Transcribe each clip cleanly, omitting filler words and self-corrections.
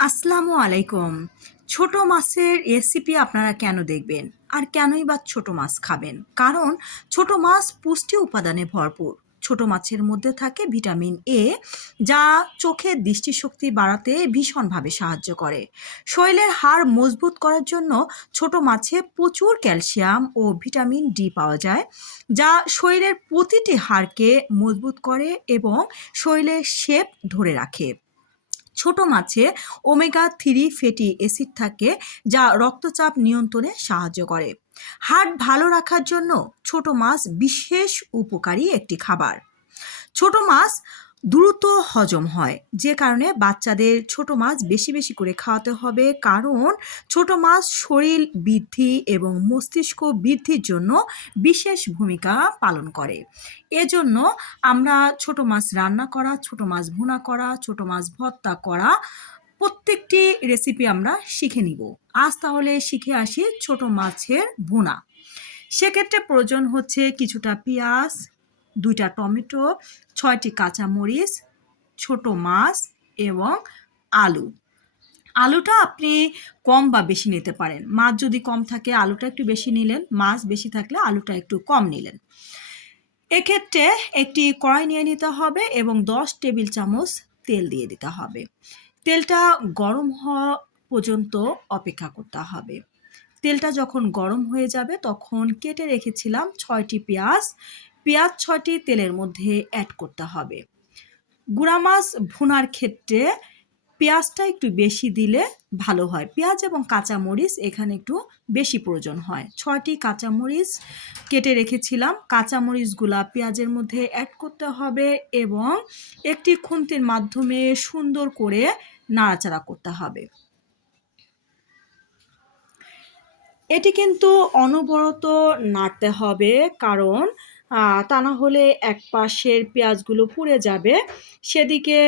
আসসালামু আলাইকুম। ছোট মাছের রেসিপি আপনারা কেন দেখবেন? আর কেনই বা ছোট মাছ খাবেন? কারণ ছোট মাছ পুষ্টি উপাদানে ভরপুর। ছোট মাছের মধ্যে থাকে ভিটামিন এ, যা চোখের দৃষ্টিশক্তি বাড়াতে ভীষণভাবে সাহায্য করে। শরীরের হাড় মজবুত করার জন্য ছোট মাছে প্রচুর ক্যালসিয়াম ও ভিটামিন ডি পাওয়া যায়, যা শরীরের প্রতিটি হাড়কে মজবুত করে এবং শরীরের শেপ ধরে রাখে। ছোট মাছে ওমেগা 3 ফ্যাটি অ্যাসিড থাকে, যা রক্তচাপ নিয়ন্ত্রণে সাহায্য করে। হার্ট ভালো রাখার জন্য ছোট মাছ বিশেষ উপকারী একটি খাবার। ছোট মাছ দ্রুত হজম হয়, যে কারণে বাচ্চাদের ছোট মাছ বেশি বেশি করে খাওয়াতে হবে, কারণ ছোট মাছ শরীর বৃদ্ধি এবং মস্তিষ্ক বৃদ্ধির জন্য বিশেষ ভূমিকা পালন করে। এজন্য আমরা ছোট মাছ রান্না করা, ছোট মাছ ভুনা করা, ছোট মাছ ভর্তা করা প্রত্যেকটি রেসিপি আমরা শিখে নিব। আজ তাহলে শিখে আসি ছোট মাছের ভুনা। সেক্ষেত্রে প্রয়োজন হচ্ছে কিছুটা পেঁয়াজ, 2টা টমেটো, 6টি কাঁচামরিচ, ছোট মাছ এবং আলু। আলুটা আপনি কম বা বেশি নিতে পারেন। মাছ যদি কম থাকে আলুটা একটু বেশি নিলেন, মাছ বেশি থাকলে আলুটা একটু কম নিলেন। এক্ষেত্রে একটি কড়াই নিয়ে নিতে হবে এবং 10 টেবিল চামচ তেল দিয়ে দিতে হবে। তেলটা গরম হওয়া পর্যন্ত অপেক্ষা করতে হবে। তেলটা যখন গরম হয়ে যাবে তখন কেটে রেখেছিলাম 6টি পেঁয়াজ। পেঁয়াজ 6টি তেলের মধ্যে অ্যাড করতে হবে। গুঁড়া মাছ ভুনার ক্ষেত্রে পেঁয়াজটা একটু বেশি দিলে ভালো হয়। পেঁয়াজ এবং কাঁচামরিচ এখানে একটু বেশি প্রয়োজন হয়। 6টি কাঁচামরিচ কেটে রেখেছিলাম। কাঁচামরিচগুলা পেঁয়াজের মধ্যে অ্যাড করতে হবে এবং একটি খুন্তির মাধ্যমে সুন্দর করে নাড়াচাড়া করতে হবে। এটি কিন্তু অনবরত নাড়তে হবে, কারণ তা না হলে এক পাশের পেঁয়াজগুলো পুড়ে যাবে। সেদিকে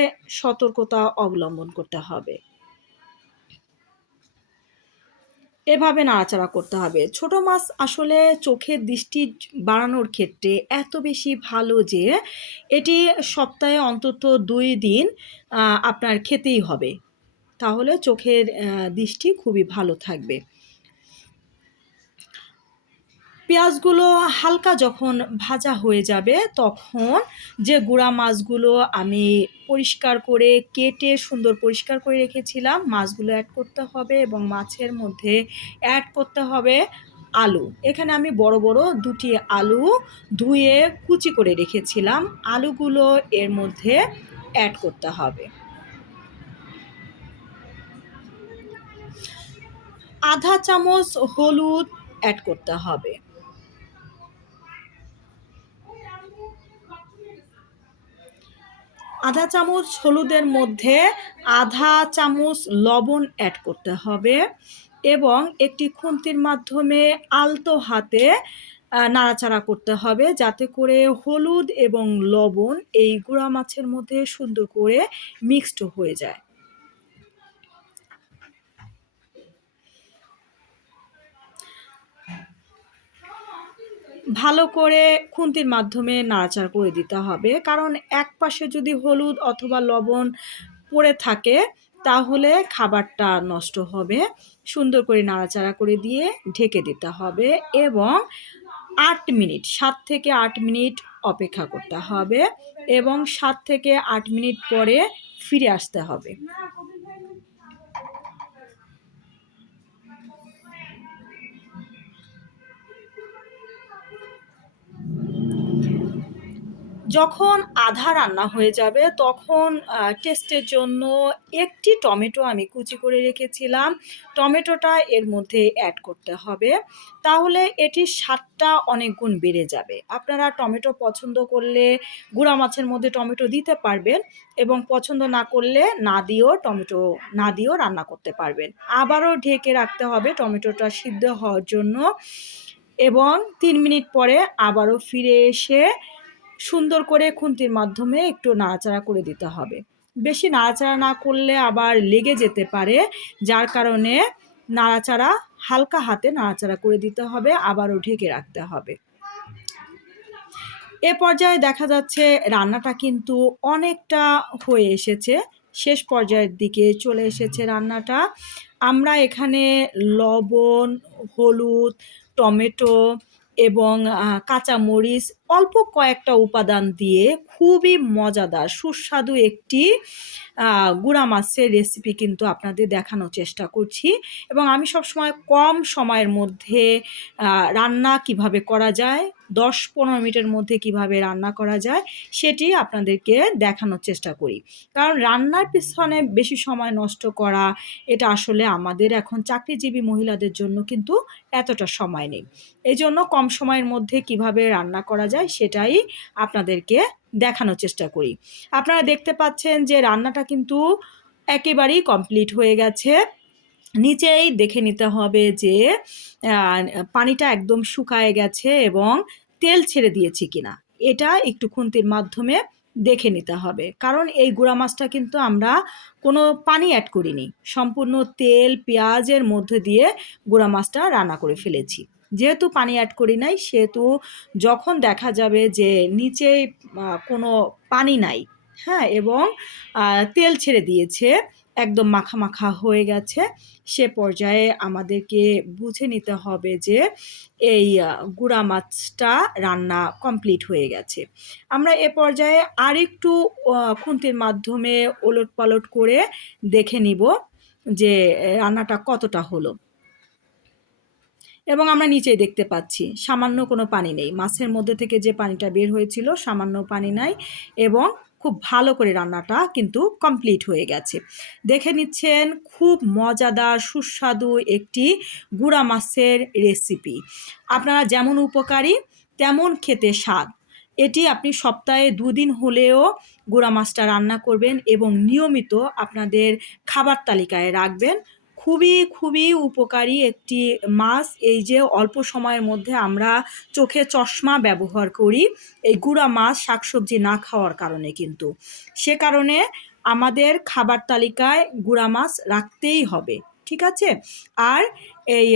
সতর্কতা অবলম্বন করতে হবে। এভাবে নাড়াচাড়া করতে হবে। ছোট মাছ আসলে চোখের দৃষ্টি বাড়ানোর ক্ষেত্রে এত বেশি ভালো যে এটি সপ্তাহে অন্তত 2 দিন আপনার খেতেই হবে। তাহলে চোখের দৃষ্টি খুবই ভালো থাকবে। পেঁয়াজগুলো হালকা যখন ভাজা হয়ে যাবে তখন যে গুঁড়া মাছগুলো আমি পরিষ্কার করে কেটে সুন্দর পরিষ্কার করে রেখেছিলাম মাছগুলো অ্যাড করতে হবে এবং মাছের মধ্যে অ্যাড করতে হবে আলু। এখানে আমি বড় বড় 2টি আলু ধুয়ে কুচি করে রেখেছিলাম। আলুগুলো এর মধ্যে অ্যাড করতে হবে। আধা চামচ হলুদ অ্যাড করতে হবে। আধা চামচ হলুদের মধ্যে আধা চামচ লবণ অ্যাড করতে হবে এবং একটি খুন্তির মাধ্যমে আলতো হাতে নাড়াচাড়া করতে হবে, যাতে করে হলুদ এবং লবণ এই গুঁড়া মাছের মধ্যে সুন্দর করে মিক্সড হয়ে যায়। ভালো করে খুন্তির মাধ্যমে নাড়াচাড়া করে দিতে হবে, কারণ এক পাশে যদি হলুদ অথবা লবণ পড়ে থাকে তাহলে খাবারটা নষ্ট হবে। সুন্দর করে নাড়াচাড়া করে দিয়ে ঢেকে দিতে হবে এবং 8 মিনিট 7 থেকে 8 মিনিট অপেক্ষা করতে হবে এবং 7 থেকে 8 মিনিট পরে ফিরে আসতে হবে। যখন আধা রান্না হয়ে যাবে তখন টেস্টের জন্য একটি টমেটো আমি কুচি করে রেখেছিলাম। টমেটোটা এর মধ্যে অ্যাড করতে হবে। তাহলে এটির স্বাদটা অনেক গুণ বেড়ে যাবে। আপনারা টমেটো পছন্দ করলে গুঁড়া মাছের মধ্যে টমেটো দিতে পারবেন এবং পছন্দ না করলে না দিয়েও রান্না করতে পারবেন। আবারও ঢেকে রাখতে হবে টমেটোটা সিদ্ধ হওয়ার জন্য এবং 3 মিনিট পরে আবারও ফিরে এসে সুন্দর করে খুন্তির মাধ্যমে একটু নাড়াচাড়া করে দিতে হবে। বেশি নাড়াচাড়া না করলে আবার লেগে যেতে পারে, যার কারণে হালকা হাতে নাড়াচাড়া করে দিতে হবে, আবারও ঢেকে রাখতে হবে। এ পর্যায়ে দেখা যাচ্ছে রান্নাটা কিন্তু অনেকটা হয়ে এসেছে। শেষ পর্যায়ের দিকে চলে এসেছে রান্নাটা। আমরা এখানে লবণ, হলুদ, টমেটো এবং কাঁচামরিচ অল্প কয়েকটা উপাদান দিয়ে খুবই মজাদার সুস্বাদু একটি গুঁড়া মাছের রেসিপি কিন্তু আপনাদের দেখানোর চেষ্টা করছি। এবং আমি সবসময় কম সময়ের মধ্যে রান্না কিভাবে করা যায়, 10-15 মিনিটের মধ্যে কিভাবে রান্না করা যায় সেটি আপনাদেরকে দেখানোর চেষ্টা করি। কারণ রান্নার পিছনে বেশি সময় নষ্ট করা এটা আসলে আমাদের এখন চাকরিজীবী মহিলাদের জন্য কিন্তু এতটা সময় নেই। এজন্য কম সময়ের মধ্যে কিভাবে রান্না করা যায় সেটাই আপনাদেরকে দেখানোর চেষ্টা করি। আপনারা দেখতে পাচ্ছেন যে রান্নাটা কিন্তু একেবারেই কমপ্লিট হয়ে গেছে। নিচেই দেখে নিতে হবে যে পানিটা একদম শুকায় গেছে এবং তেল ছেড়ে দিয়েছি কিনা, এটা একটু খুন্তির মাধ্যমে দেখে নিতে হবে। কারণ এই গুঁড়া মাছটা কিন্তু আমরা কোনো পানি অ্যাড করিনি, সম্পূর্ণ তেল পেঁয়াজের মধ্যে দিয়ে গুঁড়া মাছটা রান্না করে ফেলেছি। যেহেতু পানি অ্যাড করি নাই, সেহেতু যখন দেখা যাবে যে নিচে কোনো পানি নাই, হ্যাঁ, এবং তেল ছেড়ে দিয়েছে, একদম মাখা মাখা হয়ে গেছে, সে পর্যায়ে আমাদেরকে বুঝে নিতে হবে যে এই গুঁড়া মাছটা রান্না কমপ্লিট হয়ে গেছে। আমরা এ পর্যায়ে আরেকটু খুন্তির মাধ্যমে ওলট পালট করে দেখে নিব যে রান্নাটা কতটা হলো। এবং আমরা নিচেই দেখতে পাচ্ছি সামান্য কোনো পানি নেই, মাছের মধ্যে থেকে যে পানিটা বের হয়েছিল সামান্য পানি নাই, এবং খুব ভালো করে রান্নাটা কিন্তু কমপ্লিট হয়ে গেছে। দেখে নিচ্ছেন খুব মজাদার সুস্বাদু একটি গুঁড়া মাছের রেসিপি। আপনারা যেমন উপকারী তেমন খেতে স্বাদ। এটি আপনি সপ্তাহে 2 দিন হলেও গুঁড়া মাছটা রান্না করবেন এবং নিয়মিত আপনাদের খাবার তালিকায় রাখবেন। খুবই খুবই উপকারী একটি মাছ। এই যে অল্প সময়ের মধ্যে আমরা চোখে চশমা ব্যবহার করি এই গুঁড়া মাছ শাকসবজি না খাওয়ার কারণে, কিন্তু সে কারণে আমাদের খাবার তালিকায় গুঁড়া মাছ রাখতেই হবে, ঠিক আছে? আর এই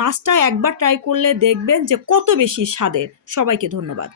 মাছটা একবার ট্রাই করলে দেখবেন যে কত বেশি স্বাদের। সবাইকে ধন্যবাদ।